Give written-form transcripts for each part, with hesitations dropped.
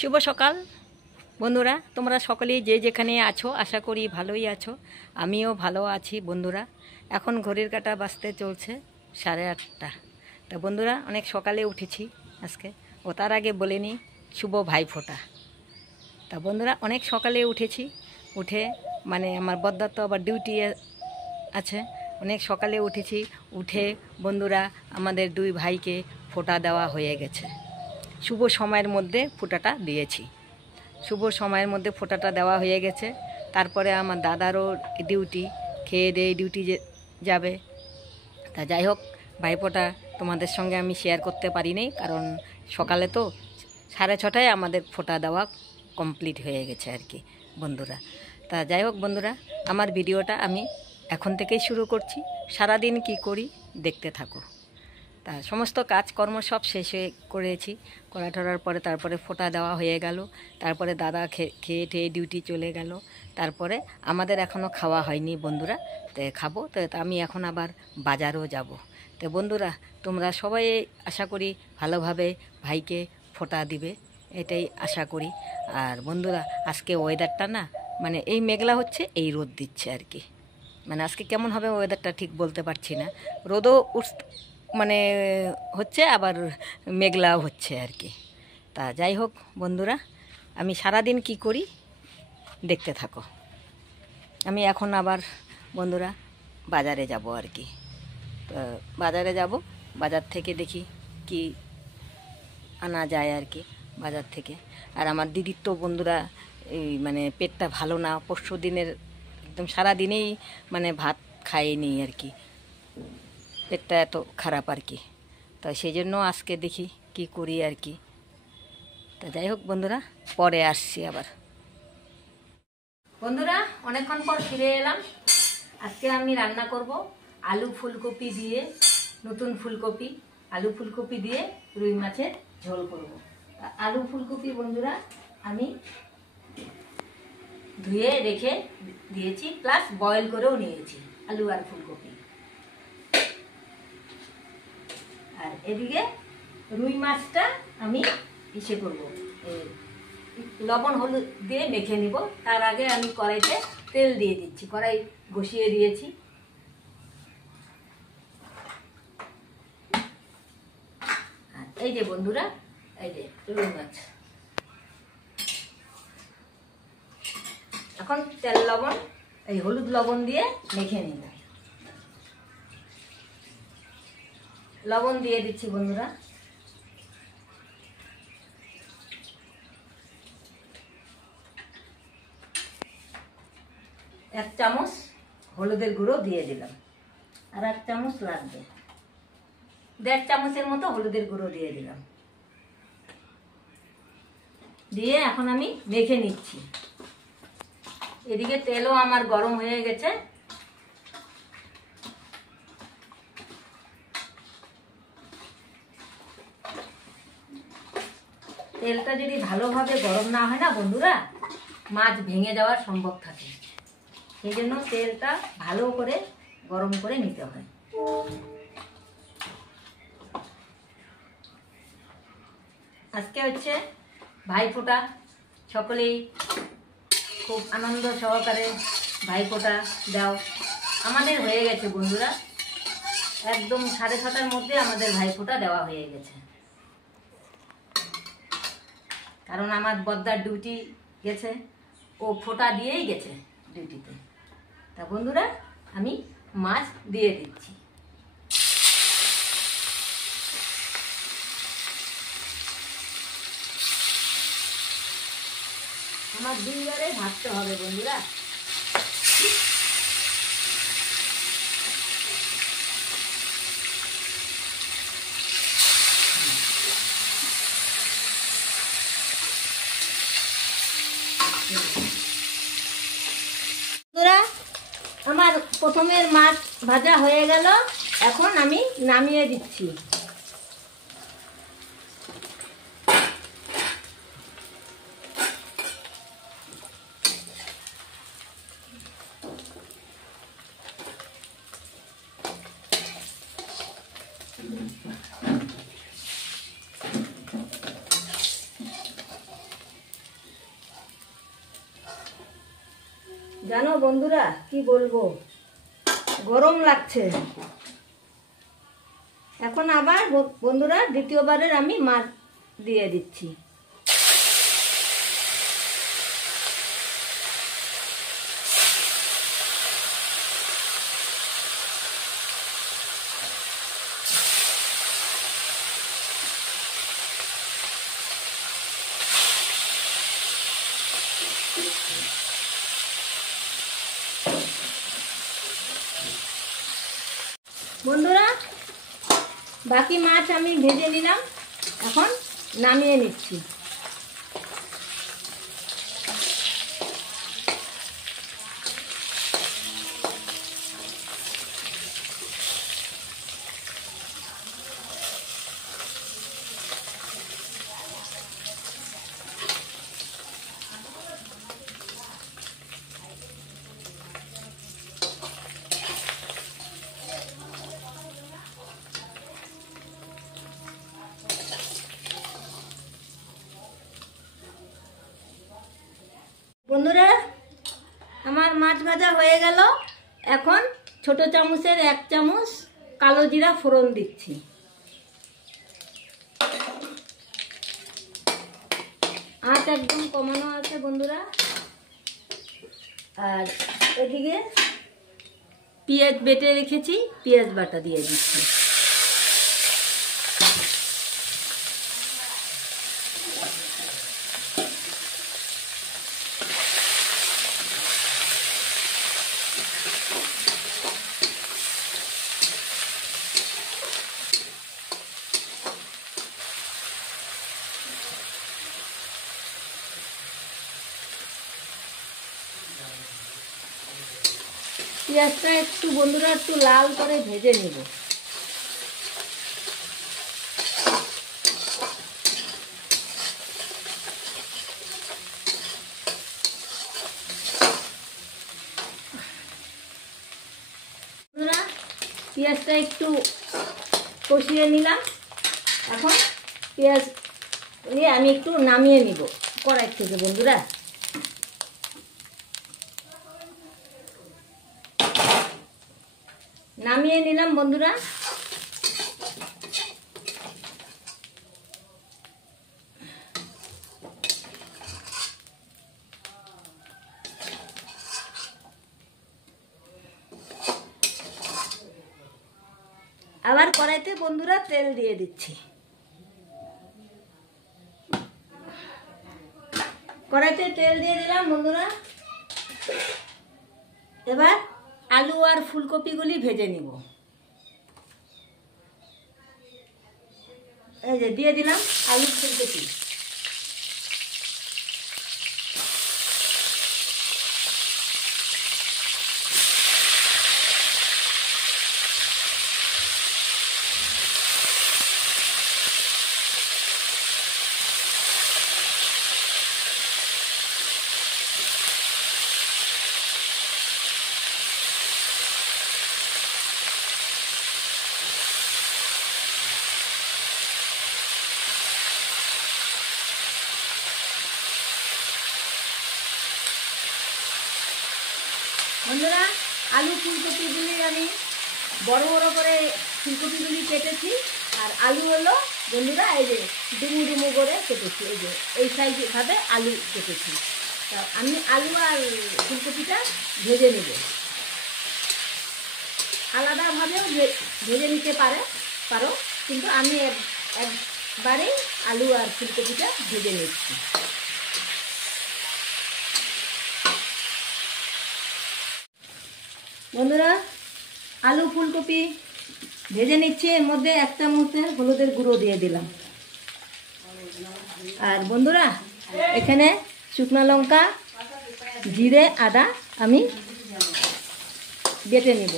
শুভ সকাল বন্ধুরা, তোমরা সকলেই যে যেখানে আছো আশা করি ভালোই আছো। আমিও ভালো আছি বন্ধুরা। এখন ঘড়ির কাঁটা বাজতে চলছে 8:30। তা বন্ধুরা, অনেক সকালে উঠেছি আজকে। ও তার আগে বলে নিই শুভ ভাইফোঁটা। তা বন্ধুরা, অনেক সকালে উঠেছি। উঠে মানে আমার বদ্দার তো আবার ডিউটি আছে। অনেক সকালে উঠেছি। উঠে বন্ধুরা আমাদের দুই ভাইকে ফোঁটা দেওয়া হয়ে গেছে। শুভ সময়ের মধ্যে ফোঁটাটা দিয়েছি। শুভ সময়ের মধ্যে ফোঁটাটা দেওয়া হয়ে গেছে। তারপরে আমার দাদারও ডিউটি, খেয়ে দিয়ে ডিউটি যাবে। তা যাই হোক, ভাইফোঁটা তোমাদের সঙ্গে আমি শেয়ার করতে পারিনি, কারণ সকালে তো 6:30টায় আমাদের ফোঁটা দেওয়া কমপ্লিট হয়ে গেছে আর কি বন্ধুরা। তা যাই হোক বন্ধুরা, আমার ভিডিওটা আমি এখন থেকেই শুরু করছি। সারাদিন কি করি দেখতে থাকো। তা সমস্ত কাজকর্ম সব শেষ করেছি। করা টরার পরে তারপরে ফোঁটা দেওয়া হয়ে গেল। তারপরে দাদা খেয়ে ঠেয়ে ডিউটি চলে গেল। তারপরে আমাদের এখনও খাওয়া হয়নি বন্ধুরা। তো খাবো। তো আমি এখন আবার বাজারও যাব। তো বন্ধুরা, তোমরা সবাই আশা করি ভালোভাবে ভাইকে ফোঁটা দিবে, এটাই আশা করি। আর বন্ধুরা, আজকে ওয়েদারটা না মানে এই মেঘলা হচ্ছে, এই রোদ দিচ্ছে আর কি। মানে আজকে কেমন হবে ওয়েদারটা ঠিক বলতে পারছি না। রোদও মানে হচ্ছে, আবার মেঘলাও হচ্ছে আর কি। তা যাই হোক বন্ধুরা, আমি সারাদিন কি করি দেখতে থাকো। আমি এখন আবার বন্ধুরা বাজারে যাব আর কি। তো বাজারে যাব, বাজার থেকে দেখি কি আনা যায় আর কি বাজার থেকে। আর আমার দিদির তো বন্ধুরা এই মানে পেটটা ভালো না, পরশু দিনের একদম সারাদিনেই মানে ভাত খাইনি আর কি, পেটটা এত খারাপ আর কি। তো সেই জন্য আজকে দেখি কি করি আর কি। তা যাই হোক বন্ধুরা, পরে আসছি আবার। বন্ধুরা, অনেকক্ষণ পর ফিরে এলাম। আজকে আমি রান্না করব আলু ফুলকপি দিয়ে, নতুন ফুলকপি, আলু ফুলকপি দিয়ে রুই মাছের ঝোল করব। আলু ফুলকপি বন্ধুরা আমি ধুয়ে রেখে দিয়েছি, প্লাস বয়েল করেও নিয়েছি আলু আর ফুলকপি। আর এদিকে রুই মাছটা আমি ইসে করব, লবণ হলুদ দিয়ে মেখে নিব। তার আগে আমি কড়াইতে তেল দিয়ে দিচ্ছি, কড়াই বসিয়ে দিয়েছি। আর এই যে বন্ধুরা, এই যে রুই মাছ, এখন তেল লবণ এই হলুদ লবণ দিয়ে মেখে নিব। লবণ দিয়ে দিচ্ছি বন্ধুরা। এক চামচ হলুদের গুঁড়ো দিয়ে দিলাম, আর 1 চামচ লাগবে, 1.5 চামচের মতো হলুদের গুঁড়ো দিয়ে দিলাম। দিয়ে এখন আমি মেখে নিচ্ছি। এদিকে তেলও আমার গরম হয়ে গেছে। তেলটা যদি ভালোভাবে গরম না হয় না বন্ধুরা, মাছ ভেঙে যাওয়ার সম্ভব থাকে। সেই জন্য তেলটা ভালো করে গরম করে নিতে হয়। আজকে হচ্ছে ভাইফোঁটা, সকলেই খুব আনন্দ সহকারে ভাইফোঁটা দাও। আমাদের হয়ে গেছে বন্ধুরা, একদম 6:30টার মধ্যে আমাদের ভাইফোঁটা দেওয়া হয়ে গেছে। কারণ আমার বদ্দার ডিউটি গেছে, ও ফোঁটা দিয়েই গেছে ডিউটিতে। তা বন্ধুরা, আমি মাছ দিয়ে দিচ্ছি। আমার 2 বারে ভাজতে হবে বন্ধুরা। বন্ধুরা, আমার প্রথমের মাছ ভাজা হয়ে গেল, এখন আমি নামিয়ে দিচ্ছি। জানো বন্ধুরা কি বলবো, গরম লাগছে। এখন আবার বন্ধুরা দ্বিতীয়বারের আমি মাছ দিয়ে দিচ্ছি। বন্ধুরা বাকি মাছ আমি ভেজে নিলাম, এখন নামিয়ে নিচ্ছি। বন্ধুরা আমার মাছ ভাজা হয়ে গেল। এখন ছোট চামচের 1 চামচ কালো জিরা ফোড়ন দিচ্ছি। আঁচ একদম কমানো আছে বন্ধুরা। আর এদিকে পেঁয়াজ বেটে রেখেছি, পেঁয়াজ বাটা দিয়ে দিচ্ছি। পেঁয়াজটা একটু বন্ধুরা একটু লাল করে ভেজে নেব। বন্ধুরা পেঁয়াজটা একটু কষিয়ে নিলাম। এখন পেঁয়াজ দিয়ে আমি একটু নামিয়ে নিব কড়াই থেকে। বন্ধুরা নামিয়ে নিলাম বন্ধুরা। আবার কড়াইতে বন্ধুরা তেল দিয়ে দিচ্ছি। কড়াইতে তেল দিয়ে দিলাম বন্ধুরা। এবার আলু আর ফুলকপিগুলি ভেজে নিব। এই যে দিয়ে দিলাম আলু ফুলকপি। বন্ধুরা আলু ফুলকপিগুলি আমি বড় বড় করে ফুলকপিগুলি কেটেছি। আর আলু হলো বন্ধুরা এই যে ডুমু ডুমু করে কেটেছি। এই যে এই সাইজভাবে আলু কেটেছি। তা আমি আলু আর ফুলকপিটা ভেজে নেব। আলাদাভাবেও ভেজে নিতে পারো, কিন্তু আমি একবারেই আলু আর ফুলকপিটা ভেজে নিচ্ছি। বন্ধুরা আলু ফুলকপি ভেজে নিচ্ছি। এর মধ্যে 1 চামচের হলুদের গুঁড়ো দিয়ে দিলাম। আর বন্ধুরা এখানে শুকনো লঙ্কা, জিরে, আদা আমি বেটে নেব।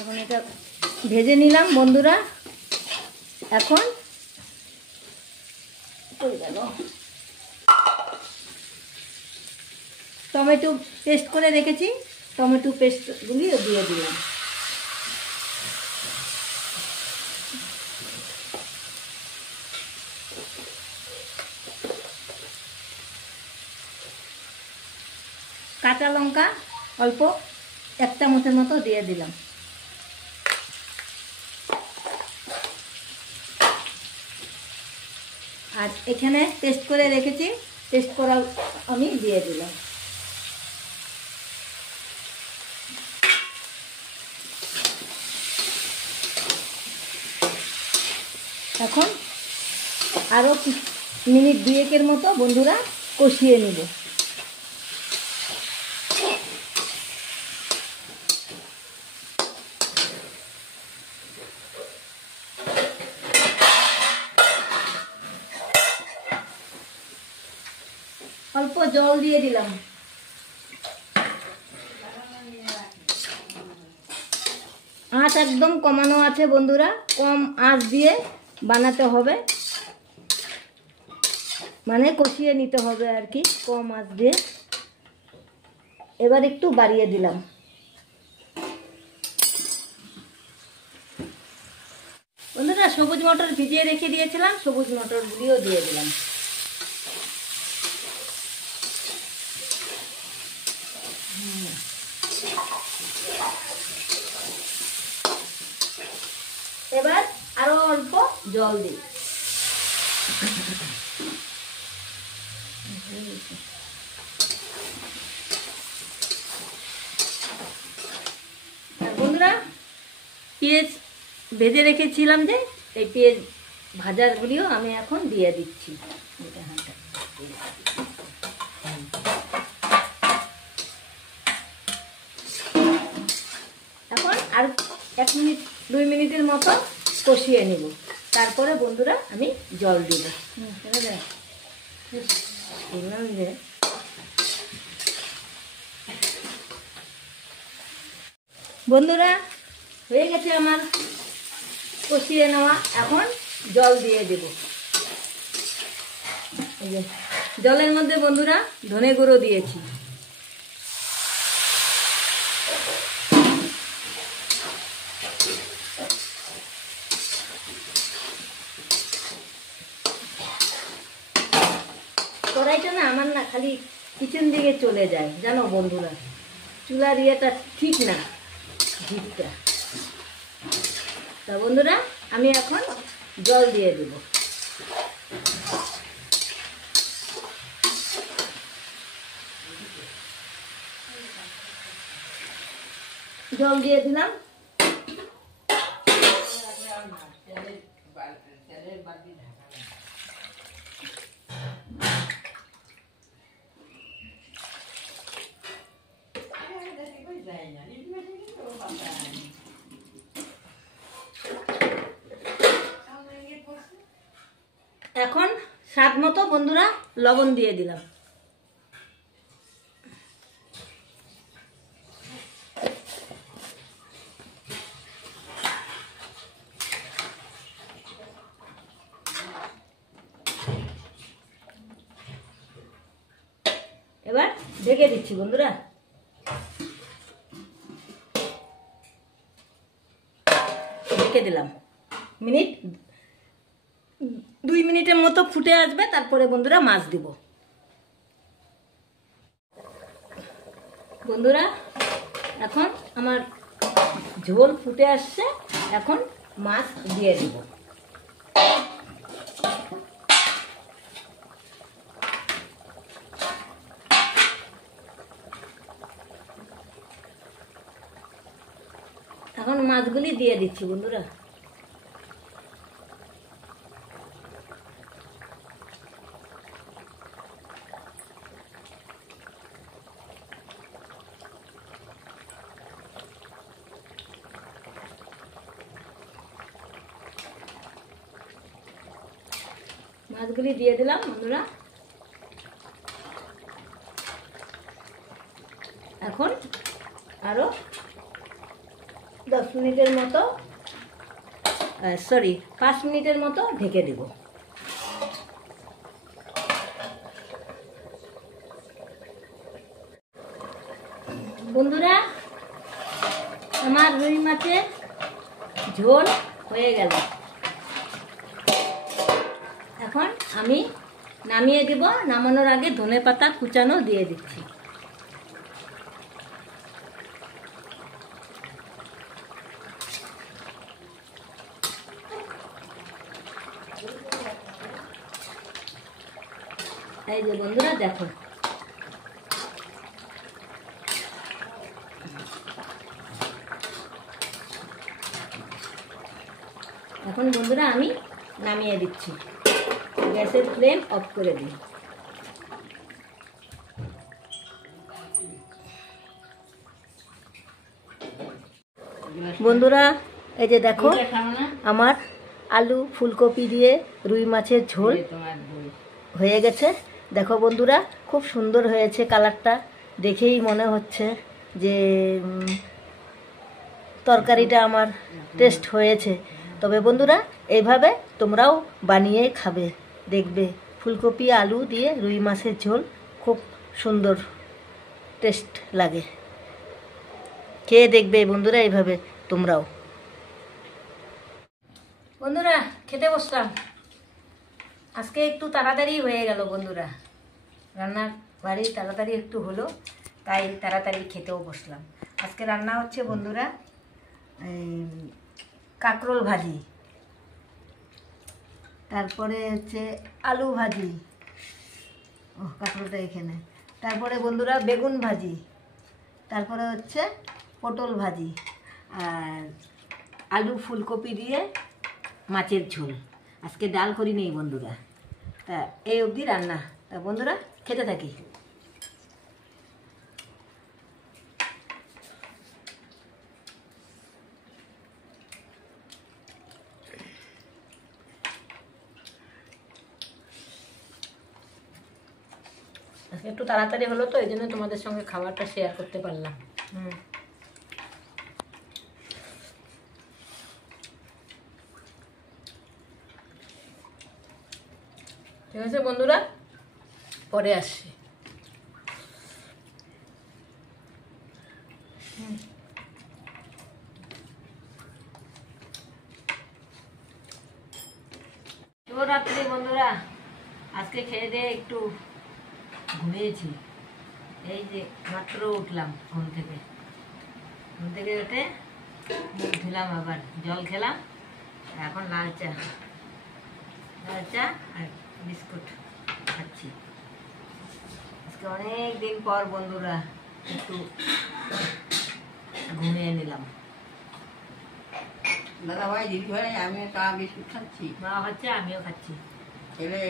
এখন এটা ভেজে নিলাম বন্ধুরা। এখন টমেটো পেস্ট করে রেখেছি, টমেটো পেস্টগুলি দিয়ে দিলাম। কাঁচা লঙ্কা অল্প 1 চামচের মতো দিয়ে দিলাম। আর এখানে পেস্ট করে রেখেছি, পেস্ট করা আমি দিয়ে দিলাম। এখন আরও মিনিট 2-1 মতো বন্ধুরা কষিয়ে নিব। অল্প জল দিয়ে দিলাম। আঁচ একদম কমানো আছে বন্ধুরা, কম আঁচ দিয়ে বানাতে হবে, মানে কষিয়ে নিতে হবে আর কি, কম আঁচ দিয়ে। এবার একটু বাড়িয়ে দিলাম। বন্ধুরা সবুজ মটর ভিজিয়ে রেখে দিয়েছিলাম, সবুজ মটরগুলিও দিয়ে দিলাম। এবার আরো অল্প জল দিই। বন্ধুরা পেঁয়াজ ভেজে রেখেছিলাম, যে এই পেঁয়াজ ভাজারগুলিও আমি এখন দিয়ে দিচ্ছি। এখন আর 1-2 মিনিটের মতো কষিয়ে নিব, তারপরে বন্ধুরা আমি জল দিব। বন্ধুরা হয়ে গেছে আমার কষিয়ে নেওয়া, এখন জল দিয়ে দেব। জলের মধ্যে বন্ধুরা ধনে গুঁড়ো দিয়েছি, কড়াইটা না আমার না খালি কিচেন দিকে চলে যায় জানো বন্ধুরা, চুলার ইয়েটা ঠিক না, হিটটা। তা বন্ধুরা আমি এখন জল দিয়ে দেব। জল দিয়ে দিলাম। এখন স্বাদ মতো বন্ধুরা লবণ দিয়ে দিলাম। এবার ঢেকে দিচ্ছি বন্ধুরা। ঢেকে দিলাম, 2 মিনিটের মতো ফুটে আসবে, তারপরে বন্ধুরা মাছ দিব। বন্ধুরা এখন আমার ঝোল ফুটে আসছে, এখন মাছ দিয়ে দিব। এখন মাছগুলি দিয়ে দিচ্ছি বন্ধুরা। মাছগুলি দিয়ে দিলাম বন্ধুরা। এখন আরো 10 মিনিটের মতো, 5 মিনিটের মতো ঢেকে দেব। বন্ধুরা আমার রুই মাছের ঝোল হয়ে গেল। এখন আমি নামিয়ে দেব। নামানোর আগে ধনেপাতা কুচানো দিয়ে দিচ্ছি। এই যে বন্ধুরা দেখো, এখন বন্ধুরা আমি নামিয়ে দিচ্ছি, গ্যাসের ফ্লেম অফ করে দিই। বন্ধুরা এই যে দেখো আমার আলু ফুলকপি দিয়ে রুই মাছের ঝোল হয়ে গেছে। দেখো বন্ধুরা খুব সুন্দর হয়েছে, কালারটা দেখেই মনে হচ্ছে যে তরকারিটা আমার টেস্ট হয়েছে। তবে বন্ধুরা এইভাবে তোমরাও বানিয়ে খাবে, দেখবে ফুলকপি আলু দিয়ে রুই মাছের ঝোল খুব সুন্দর টেস্ট লাগে। খেয়ে দেখবে বন্ধুরা এইভাবে তোমরাও। বন্ধুরা খেতে বসলাম, আজকে একটু তাড়াতাড়ি হয়ে গেল বন্ধুরা, রান্নার বাড়ি তাড়াতাড়ি একটু হলো, তাই তাড়াতাড়ি খেতেও বসলাম। আজকে রান্না হচ্ছে বন্ধুরা কাঁকরোল ভাজি, তারপরে হচ্ছে আলু ভাজি, ও কাঁকরোলটা এখানে, তারপরে বন্ধুরা বেগুন ভাজি, তারপরে হচ্ছে পটল ভাজি, আর আলু ফুলকপি দিয়ে মাছের ঝোল। আজকে ডাল করি নেই বন্ধুরা, তা এই অবধি রান্না। তা বন্ধুরা খেতে থাকি। আজকে একটু তাড়াতাড়ি হলো তো, এই জন্য তোমাদের সঙ্গে খাবারটা শেয়ার করতে পারলাম। ঠিক আছে বন্ধুরা, পরে আসছি। শুভরাত্রি বন্ধুরা, আজকে খেয়ে দিয়ে একটু ঘুমিয়েছি। এই যে মাত্র উঠলাম ঘুম থেকে উঠে মুখ ধুলাম, আবার জল খেলাম, এখন লাল চা আর বিস্কুট খাচ্ছি। আজকে অনেক দিন পর বন্ধুরা একটু ঘুমিয়ে নিলাম। দাদা ভাই দিদি ভাই আমি চা বিস্কুট খাচ্ছি, মা খাচ্ছে আমিও খাচ্ছি। ছেলে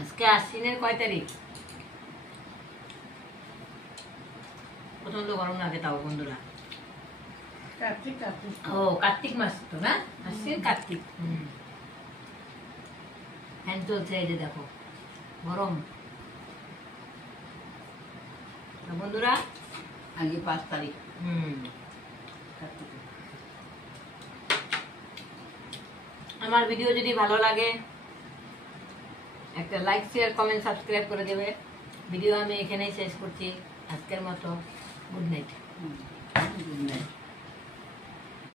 আজকে আশ্বিনের কয় তারিখ? প্রচন্ড গরম লাগে তাও বন্ধুরা। কার্তিক কার্তিক ও কার্তিক মাস তো না, আশ্বিন কার্তিক। ফ্যান চলছে, এই যে দেখো গরম। বন্ধুরা আজকে 5 তারিখ। আমার ভিডিও যদি ভালো লাগে একটা লাইক শেয়ার কমেন্ট সাবস্ক্রাইব করে দেবে। ভিডিও আমি এখানেই শেষ করছি আজকের মতো। Good night. Good night.